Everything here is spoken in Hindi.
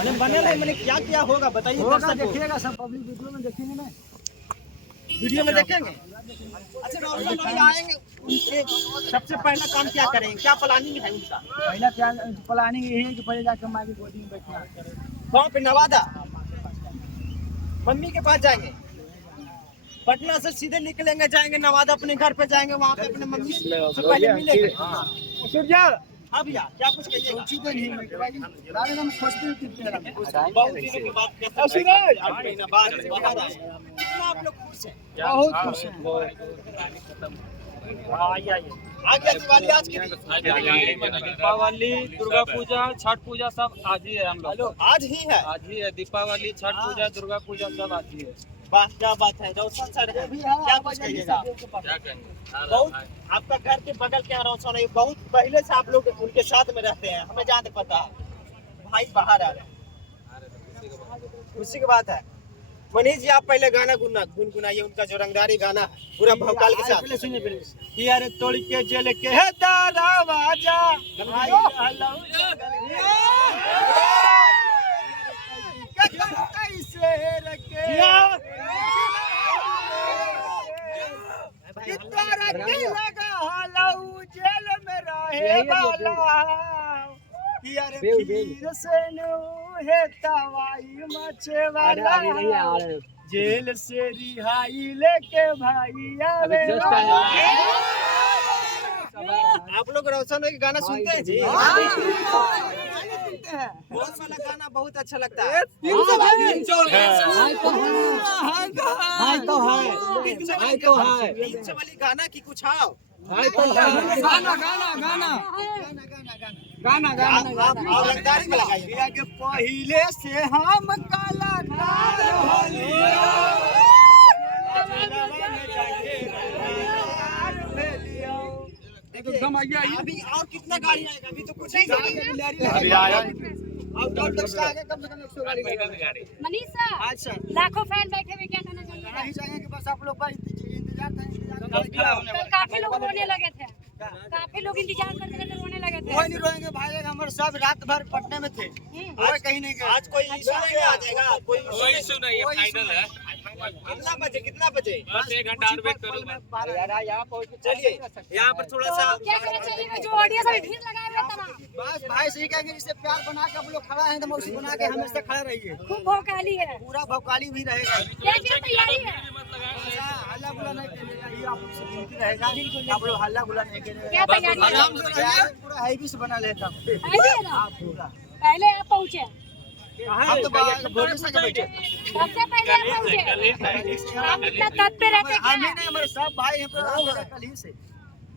मैंने बने रहे, मैंने क्या क्या होगा बताइए। होगा देखिएगा, सब पब्लिक वीडियो में देखेंगे ना, वीडियो में देखेंगे। अच्छा राहुल भाई आएंगे, उनसे सबसे पहला काम क्या करेंगे, क्या प्लानिंग है उनका? पहला प्लानिंग यही है कि पहले जाकर माँ की गोदी में बैठना। कहाँ पे? नवादा मम्मी के पास जाएंगे। पटना से सीधे निकलेंगे, जाएंगे नवादा, अपने घर पे जाएंगे, वहाँ पे अपने मम्मी से पहले मिलेंगे। हाँ भैया, क्या कुछ कहिएगा? बहुत दिनों के बाद कैसा लगा? 8 महीना बाद बाहर आए, कितना आप लोग खुश हैं? बहुत खुश हैं। आगे दिवाली आज की दीपावली, दुर्गा पूजा, छठ पूजा सब आज ही है। हम लोग आज ही है। आज ही है दीपावली, छठ पूजा, दुर्गा पूजा सब आज ही है। बात क्या बात है रोशन सर, क्या कुछ कहिएगा? क्या कहेंगे? बहुत आपका घर के बगल के यहाँ रोशन है, बहुत पहले से आप लोग उनके साथ में रहते हैं, हमें जान पता है। भाई बाहर आ रहे हैं, खुशी की बात है। मनीष जी आप पहले गाना गुनगुनाइए, उनका जो रंगदारी गाना है पूरा भौकाल के साथ। कि यार तोड़ के जेल के है दरवाजा, जेल में रहे फिर से है तवाई मचे वाला, जेल से रिहाई लेके भाई आवे। आप लोग रोशन के गाना सुनते हैं जी? बहुत वाला गाना बहुत अच्छा लगता है। वाली गाना की कुछ आओ गाना रंगदारी में लगाइए। पहले से हम कलाकार अभी और कितना गाड़ी आएगा? अभी तो कुछ नहीं आया। और टोल टैक्स का आगे कम से कम 100 गाड़ी गाड़ी। मनीष सर, अच्छा लाखों फैन बैठे हुए, क्या कहना चाहिए? नहीं जाएंगे बस आप लोग भाई इंतजार कल काफी लोग रोने लगे थे, काफी लोग इंतजार करते करते रोने लगे थे। कोई नहीं रोएंगे भाई, हमारे सब रात भर पटने में थे, आज कहीं नहीं गए। आज कोई इशू नहीं आ जाएगा, कोई इशू नहीं है, फाइनल है। कितना बजे? कितना बजे? बस 1 घंटा और वेट करो। चलिए यहाँ पर थोड़ा सा क्या कहना चाहिए जो ऑडियंस अभी भीड़ लगाए हुए तमाम? बस भाई सही कहेंगे, जिससे प्यार बना के आप लोग खड़ा है तो मौसी बना के हमेशा खड़ा रहिए। खूब भौकाली है, पूरा भौकाली भी रहेगा। क्या क्या तैयारी है? हल्ला गुला नहीं करेगा, ये आप लोग से विनती रहेगा, आप लोग हल्ला गुला नहीं करेगा। क्या तैयारी है? आराम से रहिए, पूरा हैवी से बना लेता हूँ। है भी है ना? पूरा पहले आप पहुँचे, हम तो बोर्ड से बैठे, सबसे पहले आप पहुँचे। आप इतना तत्पर रहते हम ही नहीं, हमारे सब भाई हैं कल ही से।